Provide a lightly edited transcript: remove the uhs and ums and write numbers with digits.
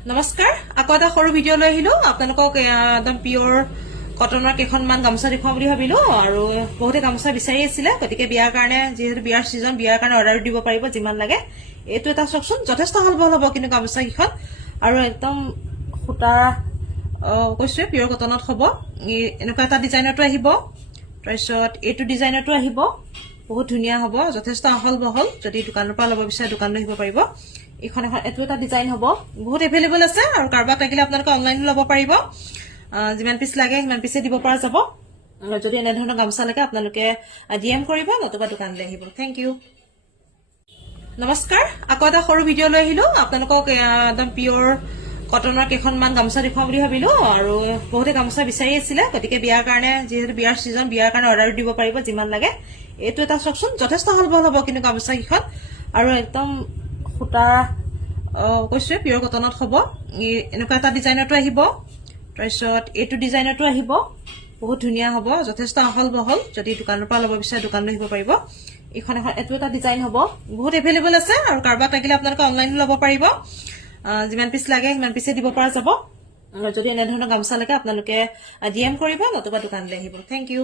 নমস্কাৰ আকৌ এটা সৰু ভিডিঅ' লৈ আহিলো আপোনালোকক একদম পিয়ৰ কটনৰ কেইখনমান গামোচা দেখুৱাম বুলি ভাবিলো আৰু বহুতে গামোচা বিচাৰি আছিলে গতিকে বিয়াৰ কাৰণে যেহেতু বিয়াৰ সিজন বিয়াৰ কাৰণে অৰ্ডাৰ দিব পাৰিব যিমান লাগে এইটো এটা চকচোন যথেষ্ট হলবল হ'ব কিন্তু গামোচা কিখন আৰু একদম সুতা কৈছে পিয়ৰ কটনত হ'ব এনেকুৱা এটা ডিজাইনটো আহিব তাৰপিছত এইটো ডিজাইনটো আহিব বহুত ধুনীয়া হ'ব যথেষ্ট আহল বহল যদি দোকানৰ পৰা ল'ব বিচাৰে দোকানলৈ আহিব পাৰিব এখন এটো এটা ডিজাইন হ'ব বহুত এভেইলেবল আছে আৰু কাৰবাক লাগিলে আপোনালোকে অনলাইন ল'ব পাৰিব যিমান পিস লাগে সিমান পিছে দিব পৰা যাব যদি এনে ধৰণৰ গামোচা লাগে আপোনালোকে ডিএম কৰিব নতুবা দোকানলৈ আহিব থ্যাংক ইউ নমস্কাৰ আকৌ এটা সৰু ভিডিঅ' লৈ আহিলো আপোনালোকক একদম পিয়ৰ কটনৰ কেইখনমান গামোচা দেখুৱাম বুলি ভাবিলো আৰু বহুতে গামোচা বিচাৰি আছিলে গতিকে বিয়াৰ কাৰণে যেহেতু বিয়াৰ সিজন বিয়াৰ কাৰণে অৰ্ডাৰ দিব পাৰিব যিমান লাগে এইটো এটা চকচোন যথেষ্ট হলবল হ'ব কিন্তু গামোচা কিখন আৰু একদম সুতা কৈছে পিয়ৰ কটনত হ'ব এনেকুৱা এটা ডিজাইনটো আহিব তাৰপিছত এইটো ডিজাইনটো আহিব বহুত ধুনীয়া হ'ব যথেষ্ট আহল বহল যদি দোকানৰ পৰা ল'ব বিচাৰে দোকানলৈ আহিব পাৰিব এখন এটো এটা ডিজাইন হ'ব বহুত এভেইলেবল আছে আৰু কাৰবাক লাগিলে আপোনালোকে অনলাইন ল'ব পাৰিব যিমান পিস লাগে সিমান পিছে দিব পৰা যাব যদি এনে ধৰণৰ গামোচা লাগে আপোনালোকে ডিএম কৰিব নতুবা দোকানলৈ আহিব থ্যাংক ইউ